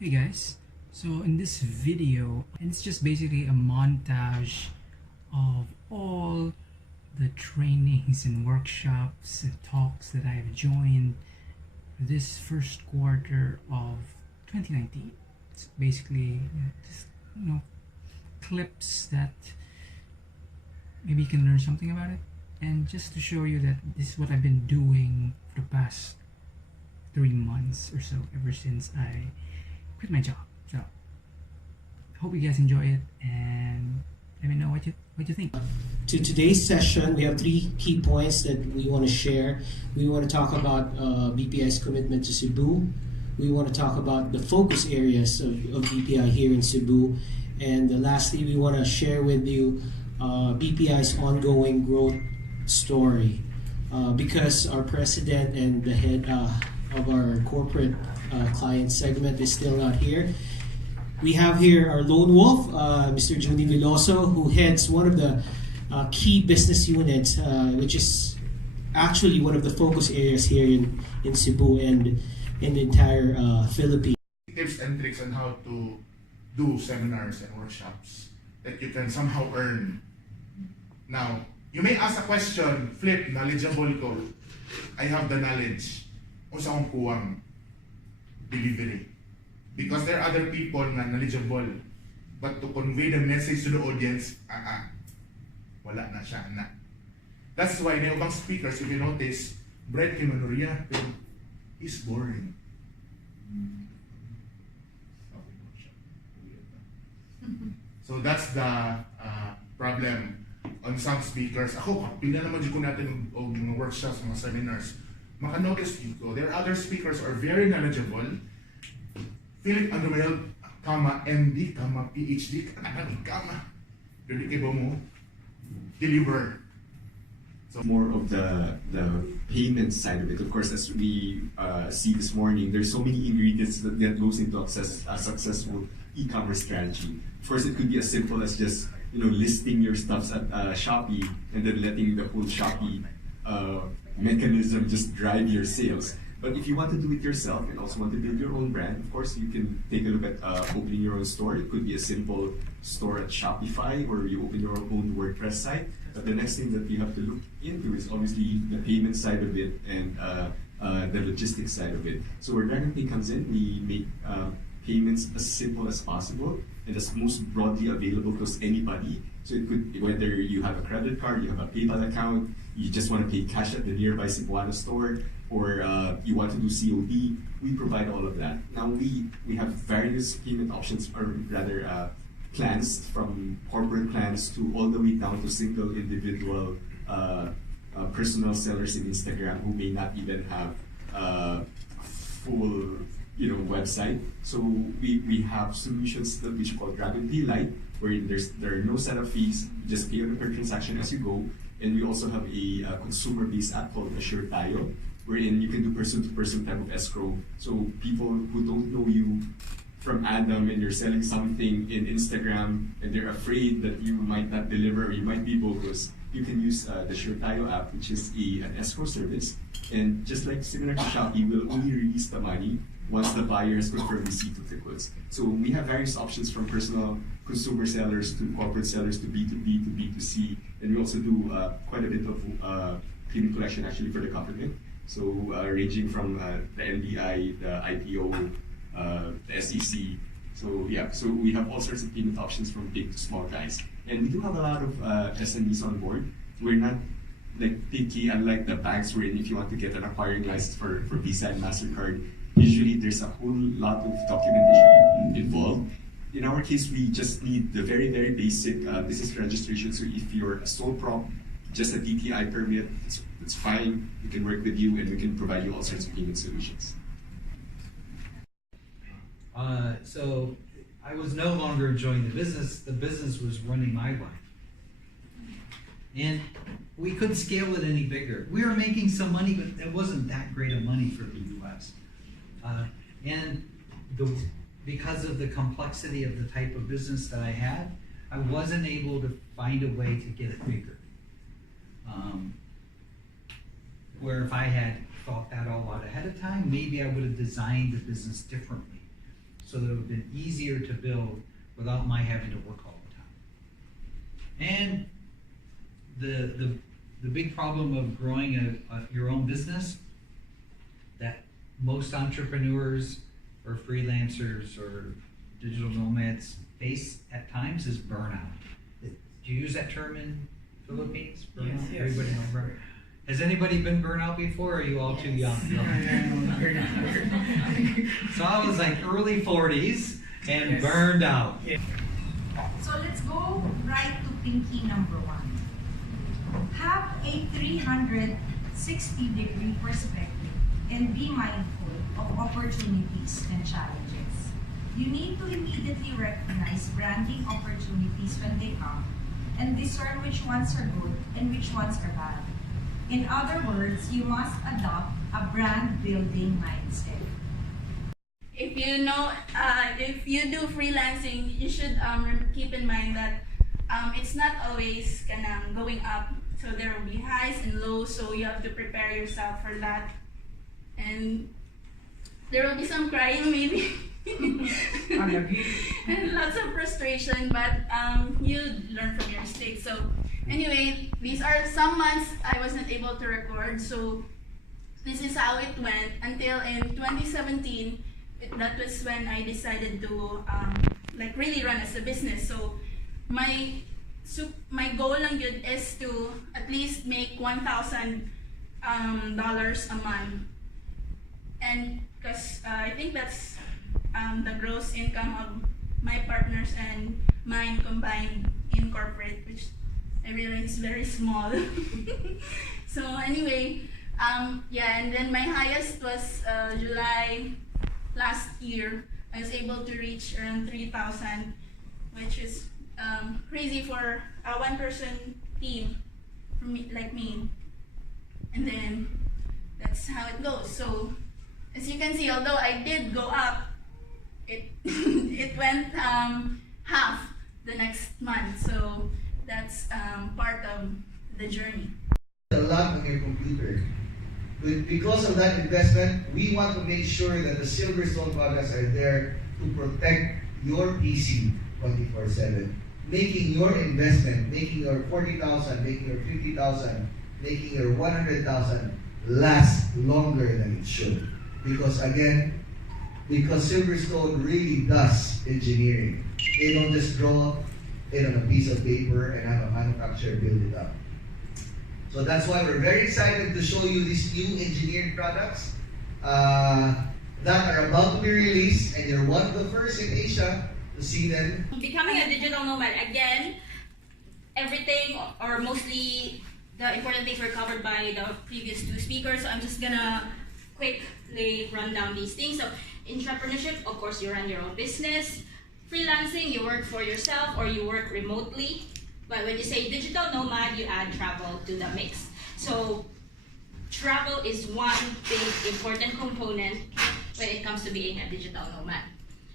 Hey guys, so in this video, and it's just basically a montage of all the trainings and workshops and talks that I've joined for this first quarter of 2019. It's basically just clips that maybe you can learn something about it, and just to show you that this is what I've been doing for the past 3 months or so, ever since I quit my job. So hope you guys enjoy it, and let me know what you think. To today's session, we have 3 key points that we want to share. We want to talk about BPI's commitment to Cebu. We want to talk about the focus areas of BPI here in Cebu. And lastly, we want to share with you BPI's ongoing growth story. Because our president and the head of our corporate client segment is still not here, we have here our lone wolf, Mr. Junie Veloso, who heads one of the key business units, which is actually one of the focus areas here in Cebu and in the entire Philippines. Tips and tricks on how to do seminars and workshops that you can somehow earn. Now, you may ask a question, Flip, knowledgeable ko. I have the knowledge. O sa akong kuwang delivery. Because there are other people na knowledgeable. But to convey the message to the audience, wala na siya na. That's why na ibang speakers, if you notice, Brett Kimanuria is boring. So that's the problem on some speakers. Ako, pila naman dito natin o mga workshops, mga seminars. Maka-notice dito, there are other speakers who are very knowledgeable. Philip Andromel, MD, PhD, Dili kayo mo deliver. So more of the payment side of it. Of course, as we see this morning, there's so many ingredients that goes into a successful e-commerce strategy. Of course, it could be as simple as just listing your stuffs at Shopee and then letting the whole Shopee mechanism just drive your sales. But if you want to do it yourself and also want to build your own brand, of course, you can take a look at opening your own store. It could be a simple store at Shopify, or you open your own WordPress site. But the next thing that you have to look into is obviously the payment side of it and the logistics side of it. So where DragonPay comes in, we make payments as simple as possible and as most broadly available to anybody. So it could, whether you have a credit card, you have a PayPal account, you just want to pay cash at the nearby Cebuano store, or you want to do COD, we provide all of that. Now we have various payment options, or rather plans, from corporate plans to all the way down to single individual personal sellers in Instagram who may not even have full website. So we have solutions that we call DragonPay Lite, where there are no setup fees, just pay on per transaction as you go. And we also have a consumer-based app called Assure Tayo, wherein you can do person-to-person type of escrow. So people who don't know you from Adam and you're selling something in Instagram and they're afraid that you might not deliver or you might be bogus, you can use the Assure Tayo app, which is an escrow service. And just like similar to Shopee, we'll only release the money once the buyer has confirmed receipt of the goods. So we have various options from personal consumer sellers to corporate sellers to B2B to B2C, and we also do quite a bit of payment collection actually for the government. So ranging from the NBI, the IPO, the SEC. So yeah, so we have all sorts of payment options from big to small guys. And we do have a lot of SMEs on board. We're not like picky, unlike the banks, wherein if you want to get an acquiring license for Visa and MasterCard, usually there's a whole lot of documentation involved. In our case, we just need the very, very basic business registration. So if you're a sole prop, just a DTI permit, it's fine. We can work with you and we can provide you all sorts of payment solutions. So I was no longer enjoying the business was running my life. And we couldn't scale it any bigger. We were making some money, but it wasn't that great of money for the US. Because of the complexity of the type of business that I had, I wasn't able to find a way to get it bigger. Where if I had thought that all out ahead of time, maybe I would have designed the business differently. so that it would have been easier to build without my having to work all the time. And the big problem of growing your own business that most entrepreneurs or freelancers or digital nomads face at times is burnout. Do you use that term in Philippines? Burnout? Yes. Everybody know burnout? Has anybody been burnout before, or are you all too young? So I was like early 40s and Yes. burned out. So let's go right to pinky number 1. Have a 360-degree perspective and be mindful of opportunities and challenges. You need to immediately recognize branding opportunities when they come and discern which ones are good and which ones are bad. In other words, you must adopt a brand building mindset. If you know, if you do freelancing, you should keep in mind that it's not always going up. So there will be highs and lows, so you have to prepare yourself for that. And there will be some crying maybe. And lots of frustration, but you learn from your mistakes. So anyway, these are some months I wasn't able to record, so this is how it went until in 2017. That was when I decided to like really run as a business. So my goal lang yun is to at least make $1,000 a month, and because I think that's the gross income of my partners and mine combined in corporate, which I realize is very small. So anyway, yeah, and then my highest was July last year. I was able to reach around 3,000, which is crazy for a one-person team like me. And then that's how it goes. So as you can see, although I did go up, it it went half the next month. So that's part of the journey. A lot on your computer. But because of that investment, we want to make sure that the Silverstone products are there to protect your PC 24/7. Making your investment, making your 40,000, making your 50,000, making your 100,000 last longer than it should. Because again, because Silverstone really does engineering. They don't just draw it on a piece of paper and have a manufacturer build it up. So that's why we're very excited to show you these new engineered products that are about to be released, and you're one of the first in Asia to see them. Becoming a digital nomad, again, everything or mostly the important things were covered by the previous two speakers, so I'm just gonna quickly run down these things. So entrepreneurship, of course, you run your own business. Freelancing, you work for yourself or you work remotely. But when you say digital nomad, you add travel to the mix. So travel is one big important component when it comes to being a digital nomad.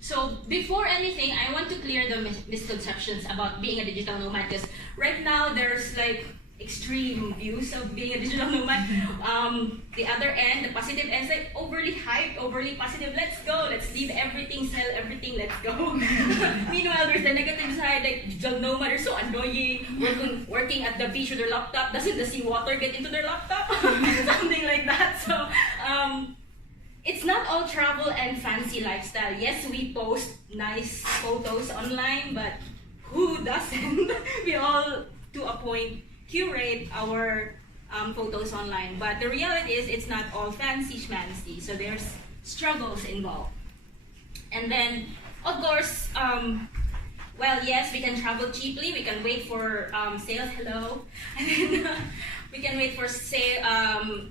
So before anything, I want to clear the misconceptions about being a digital nomad, because right now there's like extreme views of being a digital nomad. The other end, the positive end, is like overly hyped, overly positive. Let's go, let's leave everything, sell everything, let's go. Meanwhile, there's the negative side, like digital nomad are so annoying, working at the beach with their laptop. Doesn't the seawater get into their laptop? Something like that. So it's not all travel and fancy lifestyle. Yes, we post nice photos online, but who doesn't? We all, to a point, curate our photos online, but the reality is it's not all fancy schmancy, so there's struggles involved. And then, of course, well, yes, we can travel cheaply, we can wait for sales, hello, and then we can wait for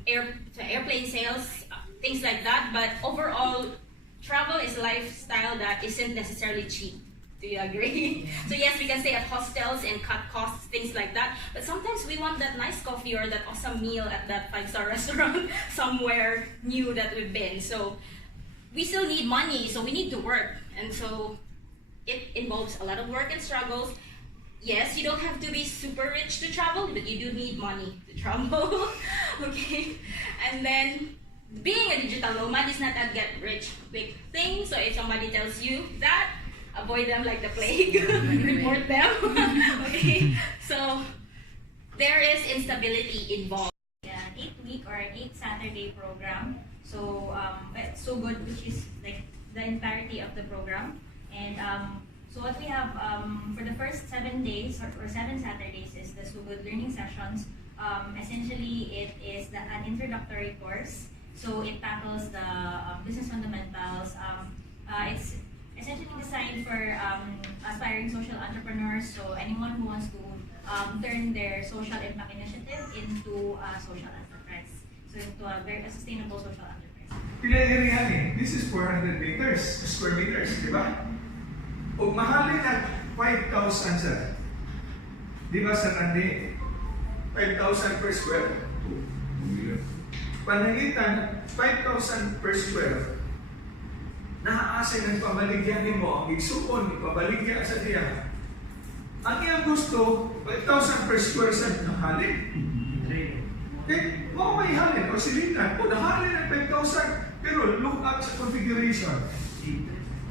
airplane sales, things like that, but overall, travel is a lifestyle that isn't necessarily cheap. Do you agree? So yes, we can stay at hostels and cut costs, things like that. But sometimes we want that nice coffee or that awesome meal at that 5-star restaurant somewhere new that we've been. So we still need money, so we need to work. And so it involves a lot of work and struggles. Yes, you don't have to be super rich to travel, but you do need money to travel. Okay? And then being a digital nomad is not a get rich quick thing. So if somebody tells you that, avoid them like the plague. Report them. Okay. So there is instability involved. An 8-week or an 8 Saturday program. So it's so good, which is like the entirety of the program. And so what we have for the first 7 days or 7 Saturdays is the So Good learning sessions. Essentially, it is an introductory course. So it tackles the business fundamentals. It's essentially designed for aspiring social entrepreneurs. So anyone who wants to turn their social impact initiative into a social enterprise. So into a very sustainable social enterprise. Pila area yan eh. This is 400 meters, square meters, di ba? O mahalin na 5,000 sir. Di ba sa Nandi? 5,000 per square. Panangitan, 5,000 per square. Naaasay ng pabaligyan ni mo, ang igsuon, pabaligyan sa diya. Ang iyang gusto, 5,000 per square sa nahalin. Eh, mo may halin o silitan. O nahalin ng 5,000, pero look at sa configuration.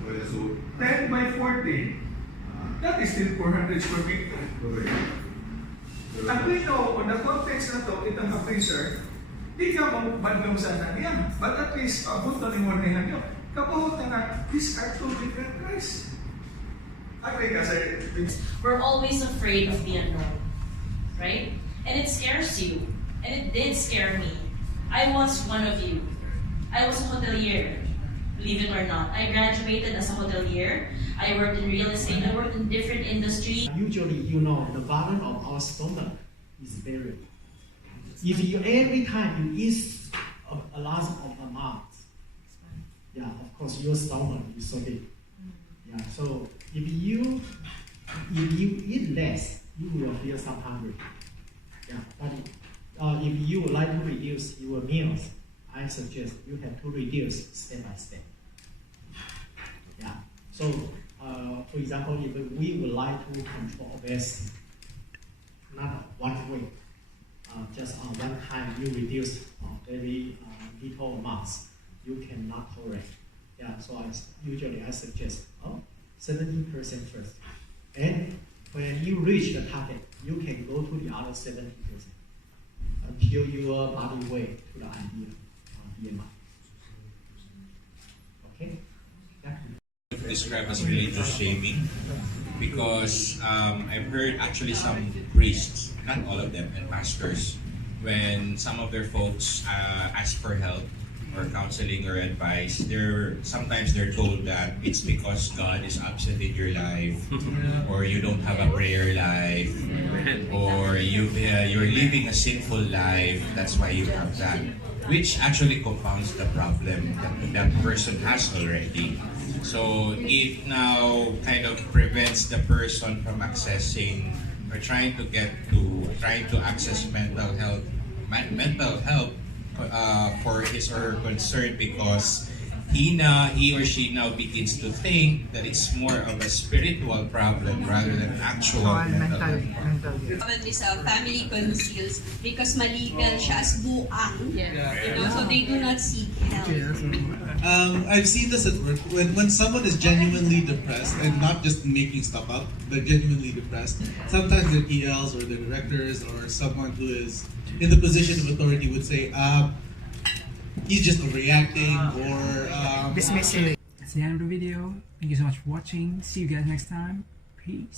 10 by 40. That is still 400 square meter. Ang we know, on the context na to, itang appraiser, di ka mabandong sana niya. But at least, abot na ni Mornehan nyo. Kabuhot na nga, these are two different price. Agree ka, sir? We're always afraid of the unknown, right? And it scares you. And it did scare me. I was one of you. I was a hotelier, believe it or not. I graduated as a hotelier. I worked in real estate. I worked in different industries. Usually, you know, the volume of our stomach is very. If you every time you eat a lot of amount, yeah, of course your stomach is so big. Yeah, so if you eat less, you will feel some hungry. Yeah, but if you would like to reduce your meals, I suggest you have to reduce step by step. Yeah. So, for example, if we would like to control obesity, not one way, just one time you reduce very little amounts, you cannot tolerate. Yeah. So usually I suggest 70% first, and when you reach the target, you can go to the other 70% until your body weight to the ideal BMI. Okay? Described as religious shaming because I've heard actually some priests, not all of them, and pastors, when some of their folks ask for help or counseling or advice, sometimes they're told that it's because God is absent in your life, or you don't have a prayer life, or you're living a sinful life. That's why you have that, which actually compounds the problem that person has already. So it now kind of prevents the person from accessing or trying to access mental health for his or her concern, because he or she now begins to think that it's more of a spiritual problem rather than actual mental health. Probably sa family conceals because maligan siya as buang, you know, so they do not seek help. I've seen this at work when someone is genuinely depressed and not just making stuff up, but genuinely depressed. Sometimes their ELs or their directors or someone who is in the position of authority would say, he's just overreacting or dismissing. That's the end of the video. Thank you so much for watching. See you guys next time. Peace.